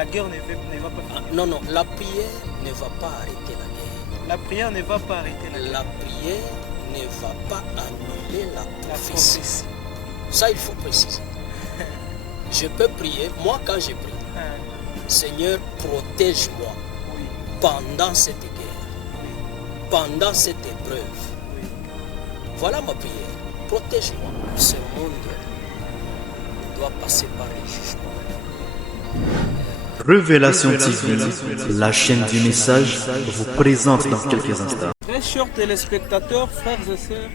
la guerre ne va pas finir. Non, non, la prière ne va pas arrêter la guerre. La prière ne va pas arrêter la guerre. La prière ne va pas annuler la prophétie. prophétie. Ça, il faut préciser. Je peux prier, moi quand je prie, Seigneur, protège-moi Oui, pendant cette guerre, oui, pendant cette épreuve. oui. Voilà ma prière. Protège-moi. Ce monde doit passer par les jugements. Révélation TV, la chaîne du message, vous présente dans quelques instants. Très chers téléspectateurs, frères et sœurs,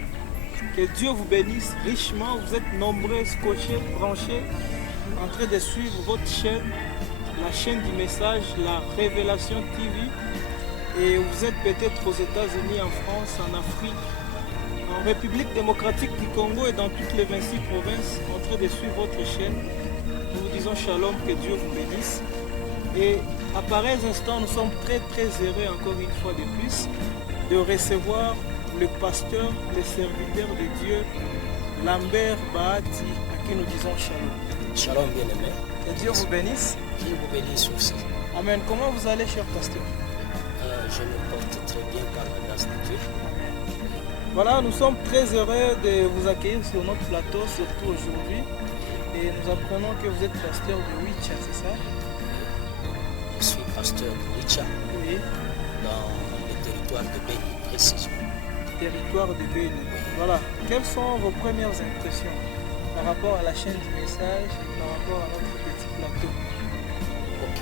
que Dieu vous bénisse richement. Vous êtes nombreux, scotchés, branchés, en train de suivre votre chaîne, la chaîne du message, la Révélation TV. Et vous êtes peut-être aux États-Unis, en France, en Afrique, en République démocratique du Congo et dans toutes les 26 provinces, en train de suivre votre chaîne. Nous vous disons shalom, que Dieu vous bénisse. Et à pareils instants, nous sommes très heureux encore une fois de plus de recevoir le pasteur, le serviteur de Dieu, Lambert Bahati, à qui nous disons shalom. Shalom bien-aimé. Que Dieu vous bénisse. Qu'il vous bénisse aussi. Amen. Comment vous allez, cher pasteur? Je me porte très bien par la grâce de Dieu. Voilà, nous sommes très heureux de vous accueillir sur notre plateau, surtout aujourd'hui. Et nous apprenons que vous êtes pasteur de Wicha, c'est ça? Je suis pasteur de Wicha, Oui. dans le territoire de Béni, précisément. Territoire de Béni. Voilà. Quelles sont vos premières impressions par rapport à la chaîne du message et par rapport à notre petit plateau? Ok,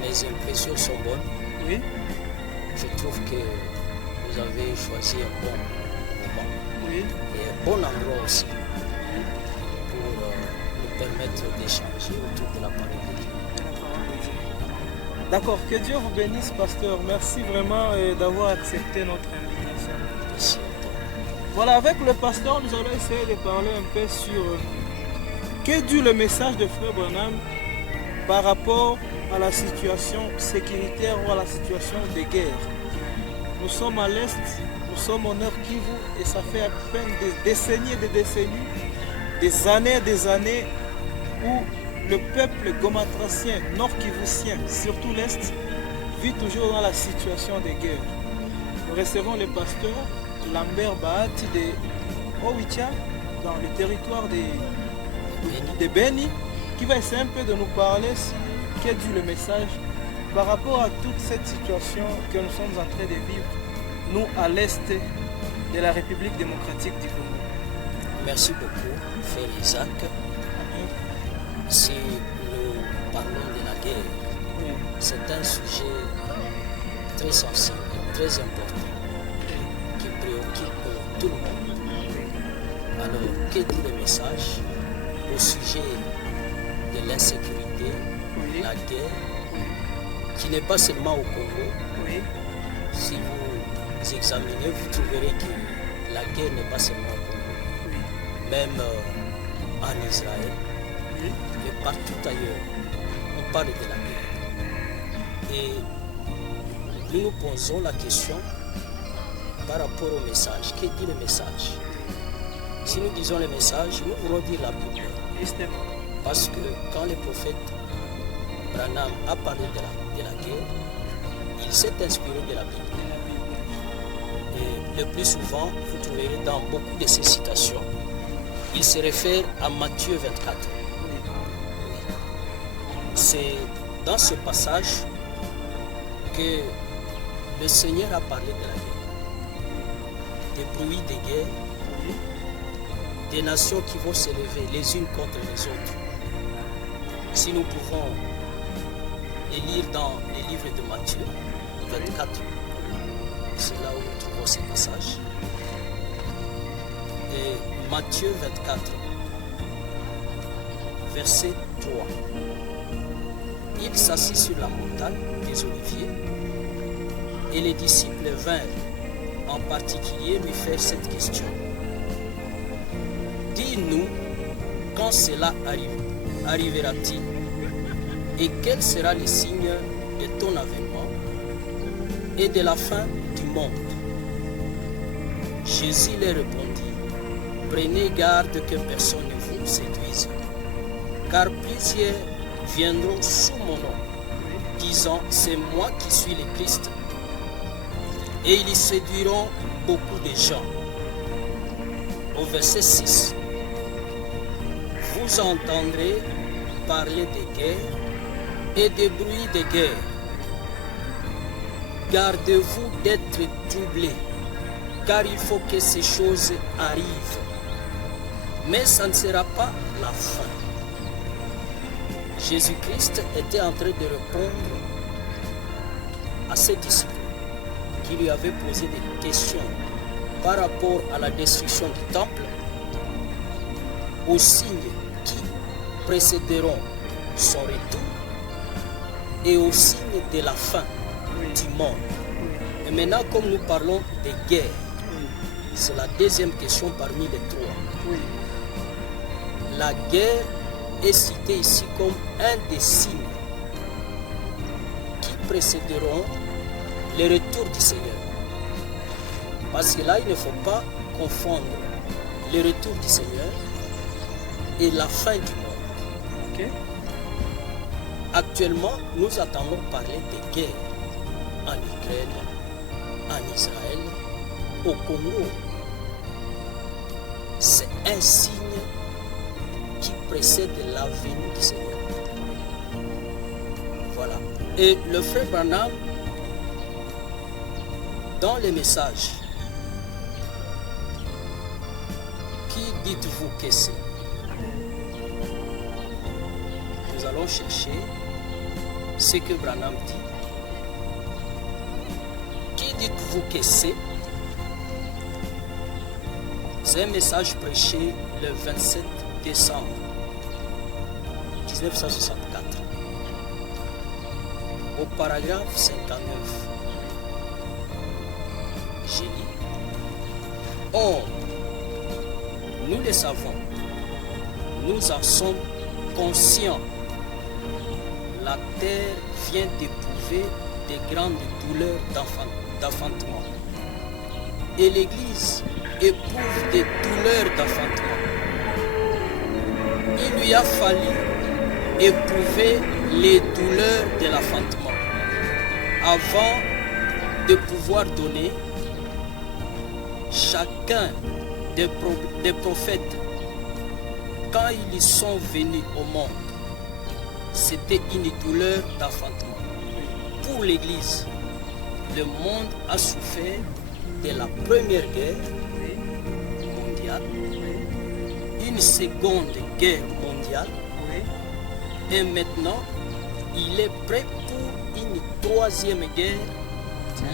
mes impressions sont bonnes. Oui. Je trouve que vous avez choisi un bon moment Oui. et un bon endroit aussi pour nous permettre d'échanger autour de la parole de Dieu. D'accord, que Dieu vous bénisse, pasteur. Merci vraiment d'avoir accepté notre invitation. Merci à toi. Voilà, avec le pasteur, nous allons essayer de parler un peu sur que dit le message de Frère Branham par rapport à la situation sécuritaire ou à la situation de guerre. Nous sommes à l'Est, nous sommes au Nord Kivu et ça fait à peine des décennies et des décennies, des années où le peuple gomatracien, nord-kivusien, surtout l'Est, vit toujours dans la situation de guerre. Nous recevons le pasteur Lambert Bahati de Owicha, dans le territoire de Béni, qui va essayer un peu de nous parler sur quel est le message par rapport à toute cette situation que nous sommes en train de vivre, nous à l'Est de la République démocratique du Congo. Merci beaucoup, Frère Isaac. Si nous parlons de la guerre, Oui. c'est un sujet très sensible, très important, qui préoccupe tout le monde. Alors, que dit le message au sujet de l'insécurité, Oui. la guerre, qui n'est pas seulement au Congo? Oui. Si vous examinez, vous trouverez que la guerre n'est pas seulement au Congo, Oui. même en Israël. Oui. Et partout ailleurs, on parle de la guerre. Et nous nous posons la question par rapport au message. Que dit le message? Si nous disons le message, nous voulons dire la Bible. Justement. Parce que quand le prophète Branham a parlé de la guerre, il s'est inspiré de la Bible. Et le plus souvent, vous trouverez dans beaucoup de ces citations, il se réfère à Matthieu 24. C'est dans ce passage que le Seigneur a parlé de la guerre, des bruits des guerres, des nations qui vont s'élever les unes contre les autres. Si nous pouvons les lire dans les livres de Matthieu 24, c'est là où nous trouvons ces passages. Et Matthieu 24, verset 3. Il s'assit sur la montagne des Oliviers et les disciples vinrent en particulier lui faire cette question. Dis-nous quand cela arrivera-t-il et quel sera le signe de ton avènement et de la fin du monde? Jésus leur répondit, prenez garde que personne ne vous séduise, car plusieurs viendront sous mon nom, disant, c'est moi qui suis le Christ. Et ils séduiront beaucoup de gens. Au verset 6, vous entendrez parler de guerre et de bruit de guerre. Gardez-vous d'être troublés, car il faut que ces choses arrivent. Mais ça ne sera pas la fin. Jésus-Christ était en train de répondre à ses disciples qui lui avaient posé des questions par rapport à la destruction du temple, aux signes qui précéderont son retour et aux signes de la fin du monde. Et maintenant, comme nous parlons des guerres, c'est la deuxième question parmi les trois. La guerre est citée ici comme un des signes qui précéderont le retour du Seigneur. Parce que là, il ne faut pas confondre le retour du Seigneur et la fin du monde. Ok. Actuellement, nous attendons parler des guerres en Ukraine, en Israël, au Congo. C'est un signe qui précède la venue du Seigneur. Voilà. Et le frère Branham, dans les messages, qui dites-vous que c'est? Nous allons chercher ce que Branham dit. Qui dites-vous que c'est? C'est un message prêché le 27 décembre 1964 au paragraphe 59. J'ai dit, or, nous le savons, nous en sommes conscients. La terre vient d'éprouver de grandes douleurs d'enfantement. Et l'Église éprouve des douleurs d'enfantement. Il lui a fallu éprouver les douleurs de l'enfantement avant de pouvoir donner chacun des prophètes. Quand ils sont venus au monde, c'était une douleur d'enfantement. Pour l'Église, le monde a souffert de la première guerre mondiale, une seconde guerre mondiale, et maintenant, il est prêt pour une troisième guerre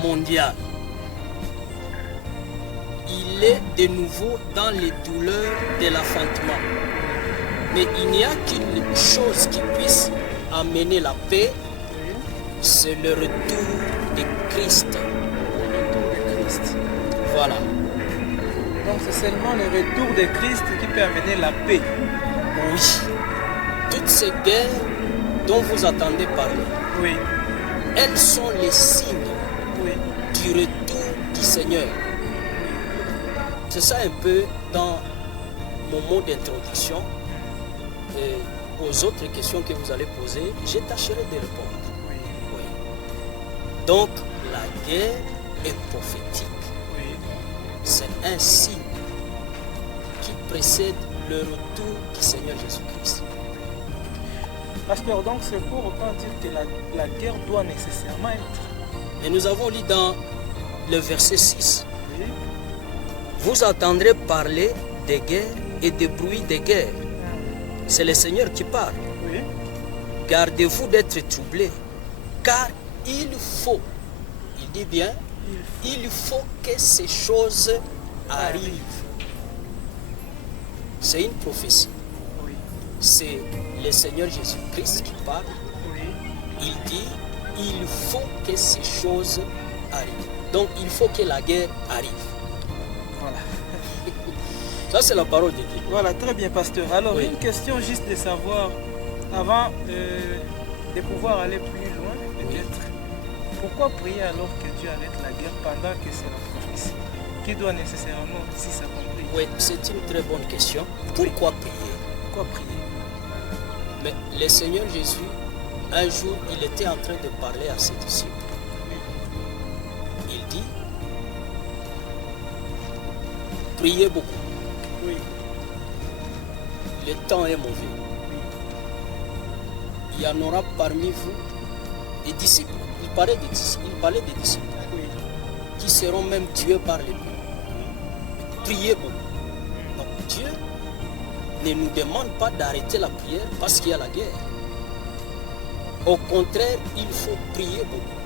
mondiale. Il est de nouveau dans les douleurs de l'enfantement. Mais il n'y a qu'une chose qui puisse amener la paix, c'est le retour de Christ. Voilà. Donc c'est seulement le retour de Christ qui peut amener la paix. Oui. Toutes ces guerres dont vous entendez parler, Oui. elles sont les signes Oui. du retour du Seigneur. C'est ça un peu dans mon mot d'introduction. Et aux autres questions que vous allez poser, je tâcherai de répondre. Oui. Oui. Donc, la guerre est prophétique. Oui. C'est un signe qui précède le retour du Seigneur Jésus-Christ. Pasteur, donc c'est pour autant dire que la guerre doit nécessairement être. Et nous avons lu dans le verset 6. Oui. Vous entendrez parler des guerres et des bruits des guerres. C'est le Seigneur qui parle. Oui. Gardez-vous d'être troublés, car il faut, il dit bien, il faut que ces choses arrivent. C'est une prophétie. Oui. C'est le Seigneur Jésus-Christ qui parle. Oui. Il dit, il faut que ces choses arrivent. Donc il faut que la guerre arrive. Voilà. Ça c'est la parole de Dieu. Voilà, très bien, pasteur. Alors, Oui. une question juste de savoir, avant de pouvoir aller plus loin, peut-être, pourquoi prier alors que Dieu arrête la guerre pendant que c'est la prophétie qui doit nécessairement aussi s'accomplir? Oui, c'est une très bonne question. Pourquoi prier? Pourquoi prier? Mais le Seigneur Jésus Un jour, il était en train de parler à ses disciples. Il dit, priez beaucoup. Oui. Le temps est mauvais. Il y en aura parmi vous des disciples. Il parlait des disciples Oui. qui seront même tués par l'ennemi. Priez beaucoup. Donc Dieu ne nous demande pas d'arrêter la prière parce qu'il y a la guerre. Au contraire, il faut prier beaucoup.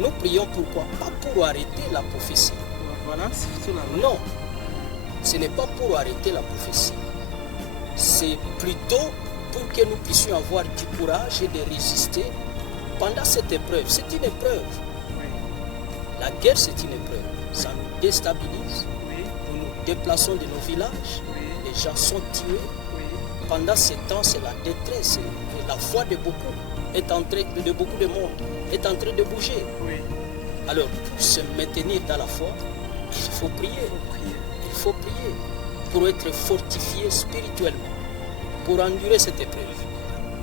Nous prions pourquoi? Pas pour arrêter la prophétie. Voilà, c'est tout là. Non, ce n'est pas pour arrêter la prophétie. C'est plutôt pour que nous puissions avoir du courage et de résister pendant cette épreuve. C'est une épreuve. Oui. La guerre, c'est une épreuve. Ça nous déstabilise. Oui. Nous nous déplaçons de nos villages. Oui. Les gens sont tués. Oui. Pendant ce temps, c'est la détresse. Et la foi de beaucoup de beaucoup de monde est en train de bouger. Oui. Alors, pour se maintenir dans la foi, il faut prier. Prier. Il faut prier pour être fortifié spirituellement, pour endurer cette épreuve.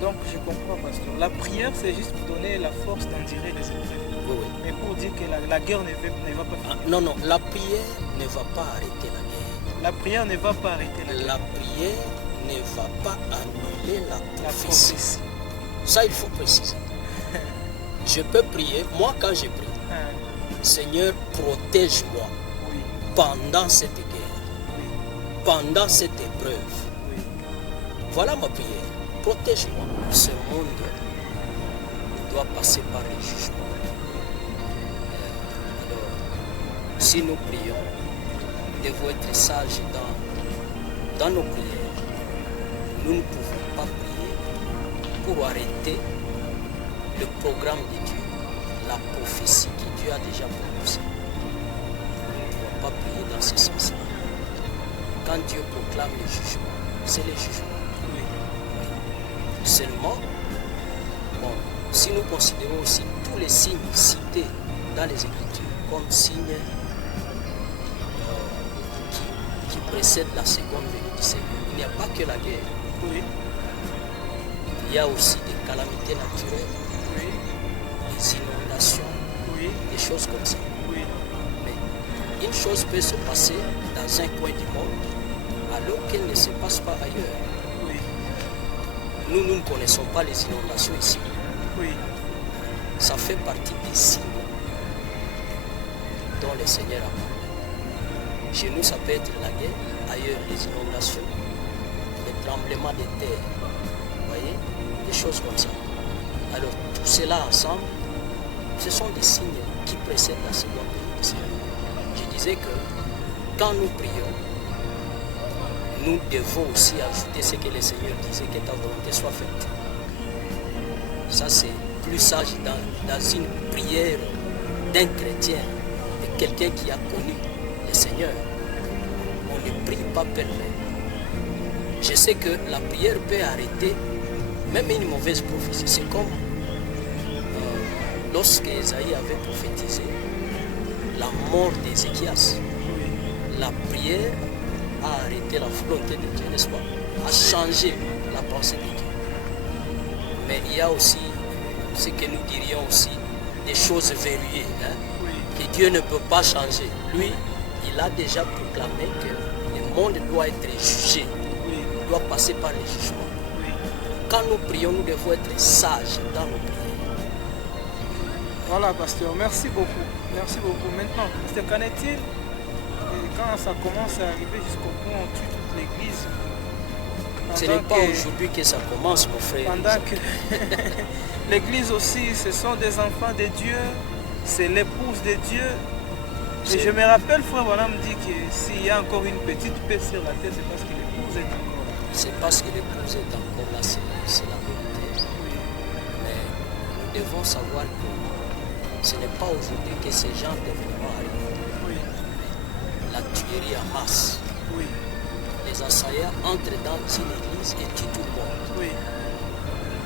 Donc je comprends, pasteur. La prière, c'est juste pour donner la force d'endurer les épreuves. Oui, oui. Mais pour dire que la guerre ne va pas Ah, finir. non, non, la prière ne va pas arrêter la guerre. La prière ne va pas arrêter la guerre. La prière ne va pas annuler la La prophétie. prophétie. Ça, il faut préciser. Je peux prier, moi quand je prie, Hein. Seigneur, protège-moi Oui. pendant cette guerre, Oui. pendant cette épreuve. Oui. Voilà ma prière. Protège-moi. Ce monde doit passer par les jugements. Alors, si nous prions, nous devons être sages dans nos prières. Nous ne pouvons pas prier pour arrêter le programme de Dieu, la prophétie que Dieu a déjà prononcée. Nous ne pouvons pas prier dans ce sens-là. Quand Dieu proclame le jugement, c'est le jugement. Oui. Seulement, bon, si nous considérons aussi tous les signes cités dans les Écritures comme signes qui précèdent la seconde venue du Seigneur, il n'y a pas que la guerre. Oui. Il y a aussi des calamités naturelles, Oui. des inondations, Oui. des choses comme ça. Oui. Mais une chose peut se passer dans un coin du monde alors qu'elle ne se passe pas ailleurs. Oui. Nous ne connaissons pas les inondations ici. Oui. Ça fait partie des signes dont le Seigneur a parlé. Chez nous, ça peut être la guerre, ailleurs les inondations, les tremblements de terre, vous voyez, des choses comme ça. Alors, tout cela ensemble, ce sont des signes qui précèdent la seconde venue du Seigneur. Je disais que quand nous prions, nous devons aussi ajouter ce que le Seigneur disait, que ta volonté soit faite. Ça, c'est plus sage dans une prière d'un chrétien, de quelqu'un qui a connu le Seigneur. On ne prie pas pêle-mêle. Je sais que la prière peut arrêter même une mauvaise prophétie. C'est comme lorsque Esaïe avait prophétisé la mort d'Ézéchias. La prière a arrêté la volonté de Dieu, n'est-ce pas? A changé la pensée de Dieu. Mais il y a aussi ce que nous dirions aussi des choses verrouillées, hein, que Dieu ne peut pas changer. Lui, il a déjà proclamé que le monde doit être jugé, doit passer par les jugements. Quand nous prions, nous devons être sages dans nos prières. Voilà, pasteur, merci beaucoup. Merci beaucoup. Maintenant, pasteur, qu'en est-il quand ça commence à arriver jusqu'au point où on tue toute l'église? Ce n'est pas aujourd'hui que ça commence, mon frère. Pendant que l'église aussi, ce sont des enfants de Dieu, c'est l'épouse de Dieu. Et je me rappelle, frère Branham dit que s'il y a encore une petite paix sur la terre, c'est parce que l'épouse est encore là. C'est parce que l'épouse est encore là, c'est la vérité. Mais nous devons savoir que ce n'est pas aujourd'hui que ces gens d'événements arrivent. La tuerie en masse. Oui. Les assaillants entrent dans une église et tuent tout le monde. Oui.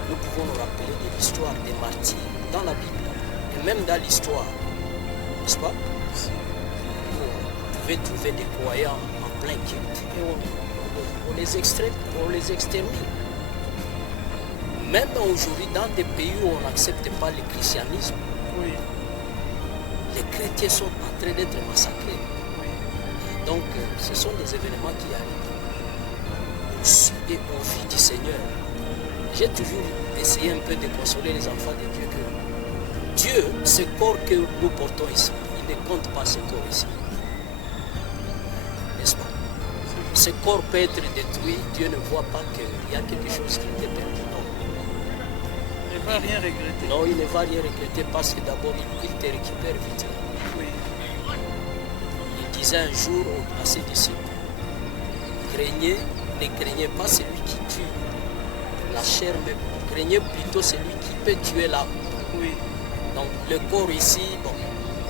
Nous pouvons nous rappeler de l'histoire des martyrs dans la Bible et même dans l'histoire, n'est-ce pas? Vous pouvez trouver des croyants en plein culte et on les extermine. Même aujourd'hui, dans des pays où on n'accepte pas le christianisme, Oui. les chrétiens sont en train d'être massacrés. Oui. Donc, ce sont des événements qui arrivent et au vie du Seigneur. J'ai toujours essayé un peu de consoler les enfants de Dieu que Dieu, ce corps que nous portons ici, il ne compte pas ce corps ici. N'est-ce pas? Ce corps peut être détruit, Dieu ne voit pas qu'il y a quelque chose qui était perdu. Non. Il ne va rien regretter. Non, il ne va rien regretter parce que d'abord, il te récupère vite. Oui. Il disait un jour à ses disciples, ne craignez pas celui qui tue la chair, mais craignez plutôt celui qui peut tuer l'âme. Oui. Donc le corps ici, bon,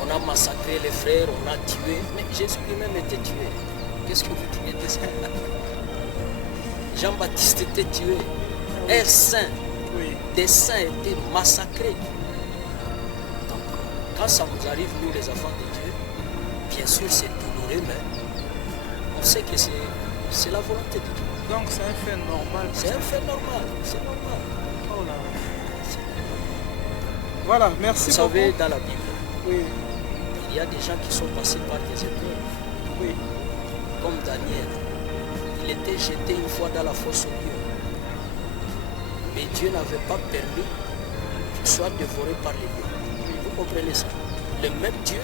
on a massacré les frères, on a tué, mais Jésus lui-même était tué. Qu'est-ce que vous dites de ça? Jean-Baptiste était tué. Un saint, Oui. des saints étaient massacrés. Donc quand ça nous arrive, nous les enfants de Dieu, bien sûr c'est douloureux, mais on sait que c'est la volonté de Dieu. Donc c'est un fait normal. C'est un fait normal, c'est normal. Oh là. Voilà, merci Vous beaucoup. savez, dans la Bible, Oui. il y a des gens qui sont passés par des épreuves, Oui. comme Daniel. Il était jeté une fois dans la fosse au lion. Mais Dieu n'avait pas permis qu'il soit dévoré par les lions. Vous comprenez ça? Le même Dieu,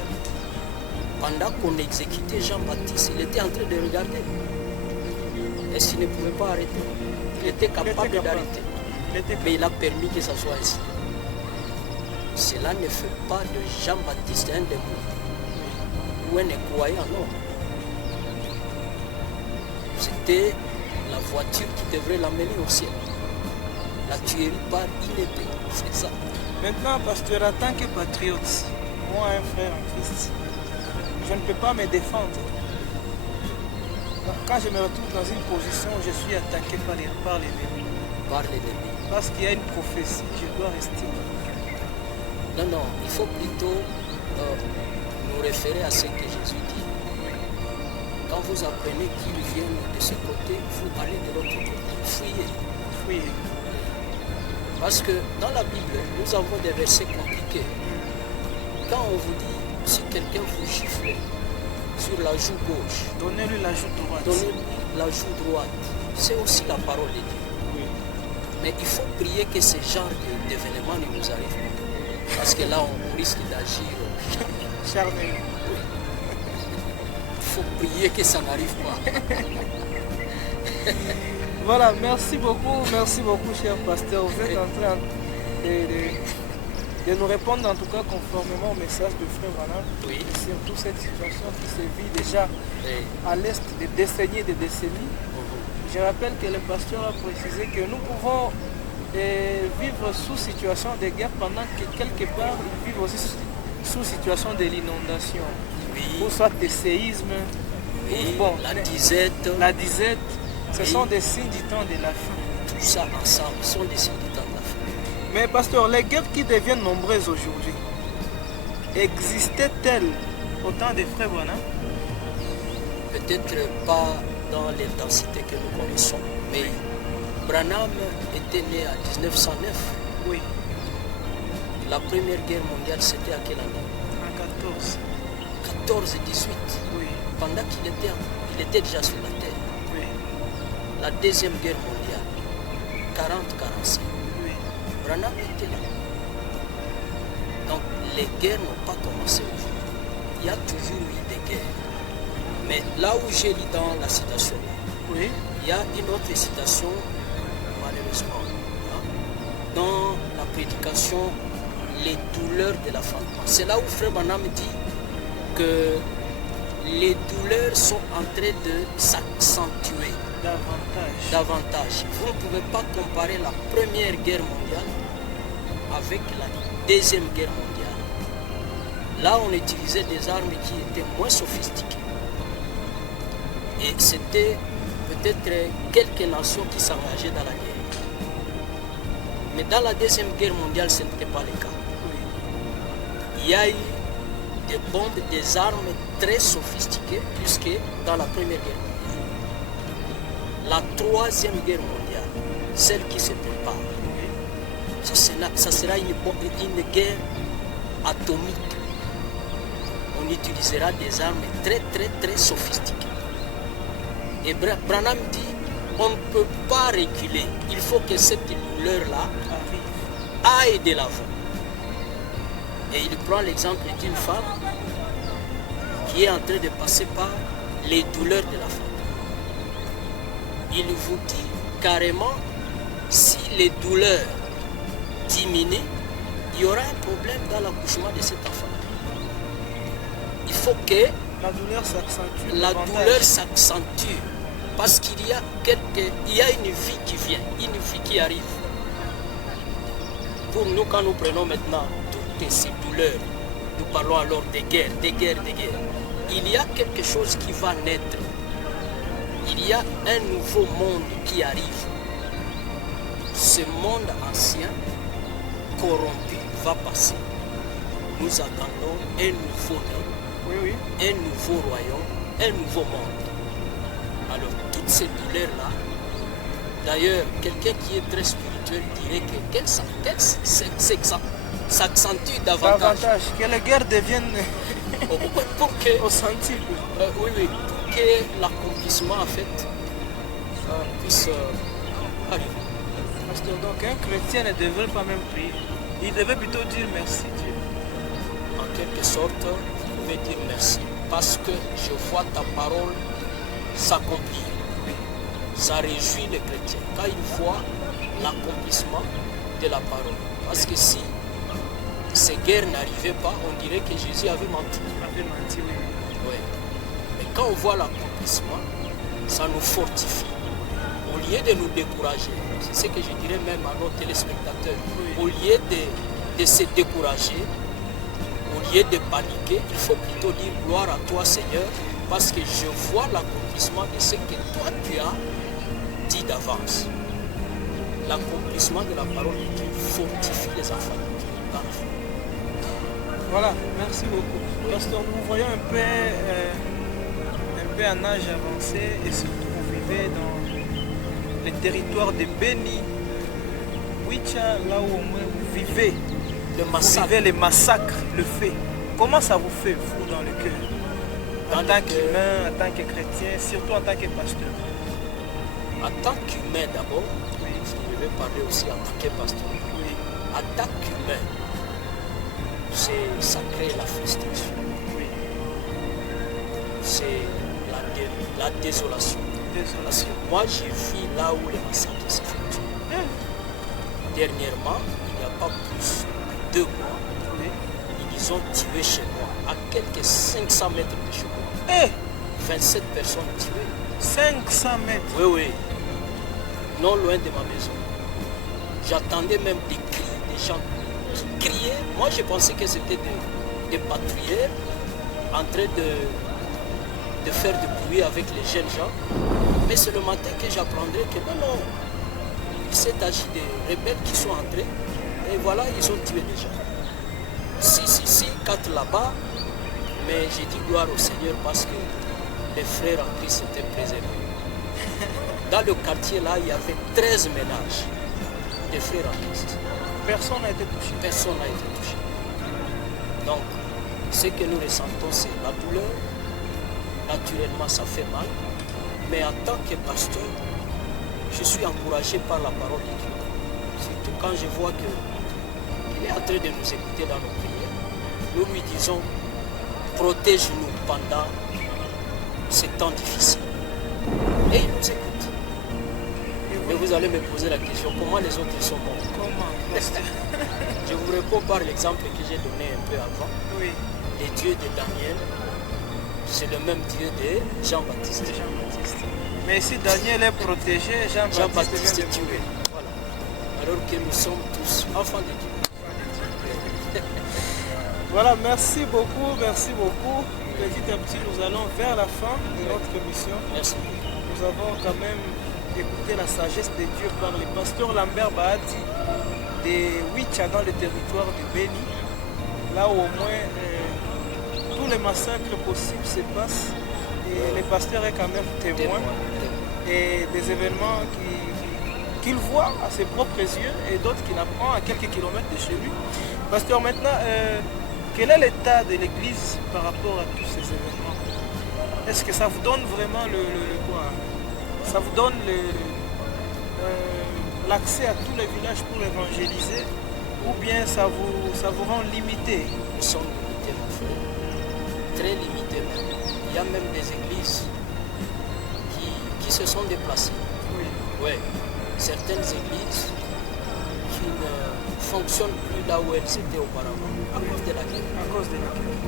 pendant qu'on exécutait Jean-Baptiste, il était en train de regarder. Est-ce qu'il ne pouvait pas arrêter? Il était capable d'arrêter. Mais il a permis que ça soit ainsi. Cela ne fait pas de Jean-Baptiste un démon ou un incroyant, non. C'était la voiture qui devrait l'amener au ciel. La tuerie par une épée, c'est ça. Maintenant, pasteur, en tant que patriote, moi, un frère en Christ, je ne peux pas me défendre. Quand je me retrouve dans une position où je suis attaqué par l'ennemi, Par l'ennemi. parce qu'il y a une prophétie, je dois rester. Non, non, il faut plutôt nous référer à ce que Jésus dit. Quand vous apprenez qu'ils viennent de ce côté, vous allez de l'autre côté. Fuyez. Oui. Parce que dans la Bible, nous avons des versets compliqués. Quand on vous dit, si quelqu'un vous gifle sur la joue gauche, Donnez-lui la joue droite. donnez-lui la joue droite. C'est aussi la parole de Dieu. Oui. Mais il faut prier que ce genre d'événements ne nous arrive pas. Parce que là, on risque d'agir. Charnel. Il faut prier que ça n'arrive pas. Voilà, merci beaucoup, cher pasteur. Vous êtes en train de nous répondre en tout cas conformément au message de Frère Branham. Oui. Et surtout cette situation qui se vit déjà Et, à l'est des décennies et des décennies. Je rappelle que le pasteur a précisé que nous pouvons vivre sous situation de guerre pendant que quelque part ils vivent aussi sous situation de l'inondation. oui, Ou soit des séismes, oui, bon, la disette, la disette. Ce Oui. sont des signes du temps de la fin. tout ça ensemble sont des signes du temps de la fin. Mais pasteur, les guerres qui deviennent nombreuses aujourd'hui, existaient-elles au temps des frères Branham? Peut-être pas dans l'intensité que nous connaissons, mais Branham était né en 1909. Oui, La première guerre mondiale, c'était à quelle année? en 14. 14-18. Oui, Pendant qu'il était déjà sur la terre. oui, La deuxième guerre mondiale, 40-45. oui. Branham était là. Donc les guerres n'ont pas commencé aujourd'hui. Il y a toujours eu des guerres. Mais là où j'ai lu dans la citation, Oui, il y a une autre citation, malheureusement, hein, dans la prédication, les douleurs de l'enfantement. C'est là où Frère Branham dit que les douleurs sont en train de s'accentuer davantage. Vous ne pouvez pas comparer la première guerre mondiale avec la deuxième guerre mondiale. Là, on utilisait des armes qui étaient moins sophistiquées. Et c'était peut-être quelques nations qui s'engageaient dans la guerre. Mais dans la deuxième guerre mondiale, ce n'était pas le cas. Il y a eu des bombes, des armes très sophistiquées, plus que dans la première guerre mondiale. La troisième guerre mondiale, celle qui se prépare, ça sera une guerre atomique. On utilisera des armes très très très sophistiquées. Et Branham dit, on ne peut pas reculer. Il faut que cette douleur-là aille de l'avant. Et il prend l'exemple d'une femme qui est en train de passer par les douleurs de la femme. Il vous dit carrément, si les douleurs diminuent, il y aura un problème dans l'accouchement de cet enfant. Il faut que la douleur s'accentue. La douleur s'accentue parce qu'il y a une vie qui vient, une vie qui arrive. Pour nous, quand nous prenons maintenant toutes ces douleurs, nous parlons alors des guerres, des guerres, des guerres. Il y a quelque chose qui va naître. Il y a un nouveau monde qui arrive. Ce monde ancien, corrompu, va passer. Nous attendons un nouveau monde, un nouveau royaume, un nouveau monde. Alors, toutes ces douleurs-là, d'ailleurs, quelqu'un qui est très spirituel dirait que s'accentue davantage. Que les guerres deviennent pour que, au centime. Pour que l'accomplissement, en fait, puisse arriver. Pasteur, donc un chrétien ne devrait pas même prier. Il devait plutôt dire merci Dieu. En quelque sorte, vous pouvez dire merci parce que je vois ta parole s'accomplir. Ça réjouit les chrétiens quand ils voient l'accomplissement de la parole. Parce que si ces guerres n'arrivaient pas, on dirait que Jésus avait menti. Oui. Mais quand on voit l'accomplissement, ça nous fortifie. Au lieu de nous décourager, c'est ce que je dirais même à nos téléspectateurs, au lieu de se décourager, au lieu de paniquer, il faut plutôt dire gloire à toi Seigneur, parce que je vois l'accomplissement de ce que toi tu as dit d'avance. L'accomplissement de la parole de Dieu fortifie les enfants de Dieu. Voilà, merci beaucoup. Pasteur, nous voyons un peu en âge avancé et surtout vous vivez dans les territoires de Beni, Wicha, là où au moins vous vivez. Vous vivez les massacres, le fait. Comment ça vous fait, vous, dans le cœur? En tant qu'humain, en tant que chrétien, surtout en tant que pasteur. En tant qu'humain d'abord, je vais parler aussi en tant que pasteur. En tant qu'humain, ça crée la frustration. C'est la désolation. Parce que moi, j'ai vu là où les massacres s'effectuent. Dernièrement, il n'y a pas plus de 2 mois, ils ont tué chez moi, à quelques 500 mètres de chez moi. 27 personnes tuées. 500 mètres? Oui. Non loin de ma maison. J'attendais même des cris, des gens qui criaient. Moi, je pensais que c'était des patrouilleurs en train de faire du bruit avec les jeunes gens. Mais c'est le matin que j'apprendrai que non, il s'est agi des rebelles qui sont entrés. Et voilà, ils ont tué des gens. 4 là-bas. Mais j'ai dit gloire au Seigneur parce que les frères en Christ étaient préservés. Dans le quartier là, il y avait 13 ménages de frères en Christ. Personne n'a été touché. Personne n'a été touché. Donc, ce que nous ressentons, c'est la douleur. Naturellement, ça fait mal. Mais en tant que pasteur, je suis encouragé par la parole de Dieu. Surtout quand je vois qu'il est en train de nous écouter dans nos prières. Nous lui disons, protège-nous pendant ces temps difficiles. Et il nous écoute. Mais vous allez me poser la question, comment les autres sont morts? Comment? Je vous réponds par l'exemple que j'ai donné un peu avant. Oui. Le Dieu de Daniel, c'est le même Dieu de Jean-Baptiste. Mais si Daniel est protégé, Jean-Baptiste est tué. Voilà. Alors que nous sommes tous enfants de Dieu. Voilà, merci beaucoup, merci beaucoup. Petit à petit, nous allons vers la fin de notre émission. Merci. Nous avons quand même écouté la sagesse de Dieu par le pasteur Lambert Bahati de Wicha dans le territoire de Beni. Là où au moins tous les massacres possibles se passent et le pasteur est quand même témoin et des événements qui qu'il voit à ses propres yeux et d'autres qu'il apprend à quelques kilomètres de chez lui. Pasteur, maintenant, quel est l'état de l'Église par rapport à tous ces événements? Est-ce que ça vous donne vraiment quoi? Ça vous donne l'accès à tous les villages pour évangéliser, ou bien ça vous rend limité? Nous sommes limités, mon frère, très limités même. Il y a même des églises qui se sont déplacées. Oui. Oui, certaines églises qui ne fonctionnent plus là où elles étaient auparavant à cause de la guerre. À cause de la guerre.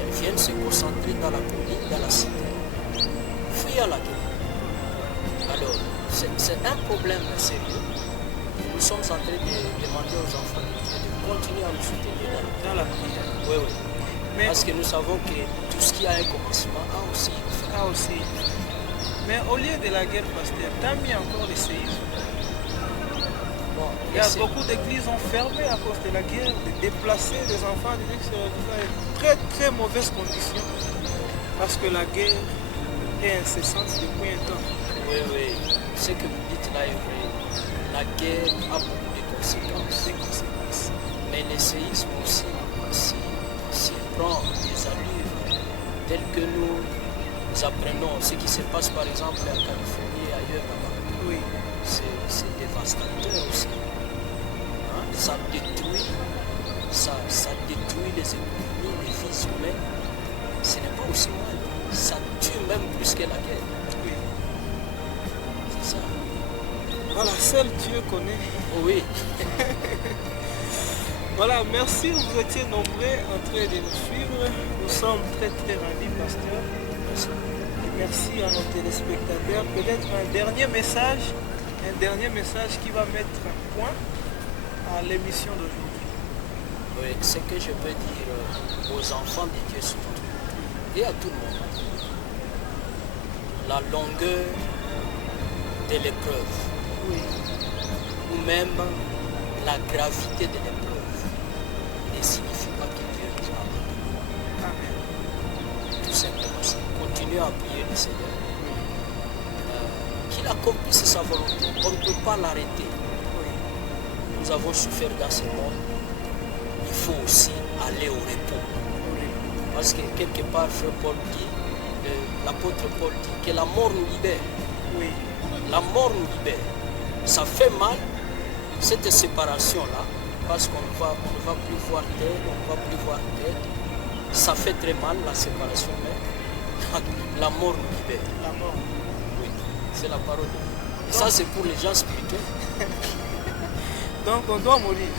Elles viennent se concentrer dans la commune, dans la cité, fuir la guerre. Alors, c'est un problème sérieux. Nous sommes en train de demander aux enfants de Dieu de continuer à nous soutenir Dans la prière. Oui, oui. Mais, parce que nous savons que tout ce qui a un commencement a aussi une fin. aussi. Mais au lieu de la guerre, pasteur, t'as mis encore les séismes. Bon, Il y a beaucoup d'églises ont fermé à cause de la guerre, de déplacer des enfants dans très très mauvaises conditions. Parce que la guerre est incessante depuis un temps. Oui, oui. Ce que vous dites là est vrai. La guerre a beaucoup de conséquences. Mais le séisme aussi, s'il prend des allures telles que nous apprenons, ce qui se passe par exemple en Californie et ailleurs là-bas, oui. c'est dévastateur aussi. Hein? Ça détruit les économies, les vies humaines. Ce n'est pas aussi mal. Ça tue même plus que la guerre. Oui. C'est ça. Voilà, seul Dieu connaît. Oh oui. Voilà, merci, vous étiez nombreux en train de nous suivre. Nous sommes très très ravis, pasteur. Merci. Et merci à nos téléspectateurs. Peut-être un dernier message qui va mettre un point à l'émission d'aujourd'hui. Oui, ce que je peux dire aux enfants de Dieu surtout, et à tout le monde, la longueur de l'épreuve, Oui. ou même la gravité de l'épreuve, ne signifie pas que Dieu nous a abandonnés. Amen. Tout simplement ça. Continuez à prier le Seigneur. Qu'il accomplisse sa volonté. On ne peut pas l'arrêter. Oui. Nous avons souffert dans ce monde. Il faut aussi aller au repos. Parce que quelque part, Frère Paul dit, l'apôtre Paul dit que la mort nous libère. Oui. La mort nous libère. Ça fait mal, cette séparation-là, parce qu'on ne va plus voir terre, on ne va plus voir terre. Ça fait très mal, la séparation, mais la mort nous libère. La mort. Oui, c'est la parole de Dieu. Et ça, c'est pour les gens spirituels. Donc on doit mourir.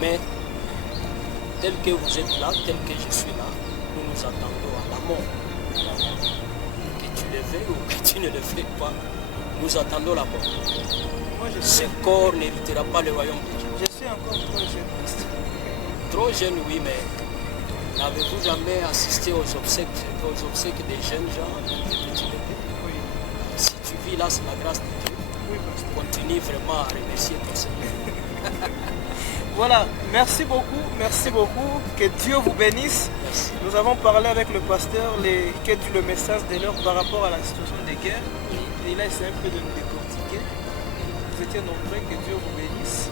Mais tel que vous êtes là, tel que je suis là, nous nous attendons à la mort. Que tu le veuilles ou que tu ne le veuilles pas, nous attendons la mort. Moi, Ce corps n'héritera pas le royaume de Dieu. je suis encore trop jeune, pasteur. Trop jeune, oui, mais n'avez-vous jamais assisté aux obsèques des jeunes gens, des petits bébés? Oui. Si tu vis là, c'est la grâce de Dieu. Oui, pasteur. Continue vraiment à remercier ton Seigneur. Voilà, merci beaucoup, que Dieu vous bénisse. Merci. Nous avons parlé avec le pasteur, quel est le message de l'heure par rapport à la situation des guerres. Et il a essayé un peu de nous décortiquer. Vous étiez nombreux, que Dieu vous bénisse.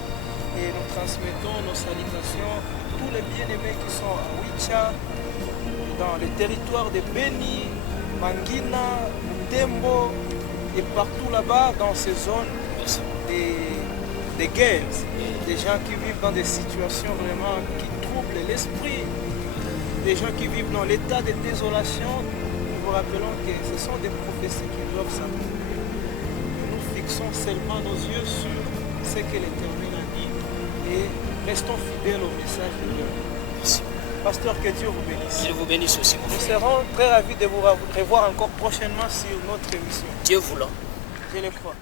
Et nous transmettons nos salutations à tous les bien-aimés qui sont à Wicha, dans les territoires de Beni, Mangina, Tembo, et partout là-bas dans ces zones Merci. des guerres, des gens qui vivent dans des situations vraiment qui troublent l'esprit, des gens qui vivent dans l'état de désolation. Nous vous rappelons que ce sont des prophéties qui doivent s'accomplir. Nous fixons seulement nos yeux sur ce que l'Éternel a dit et restons fidèles au message de Dieu. Merci. Pasteur, que Dieu vous bénisse. Dieu vous bénisse aussi, mon Nous frère. serons très ravis de vous revoir encore prochainement sur notre émission. Dieu voulant. Je le crois.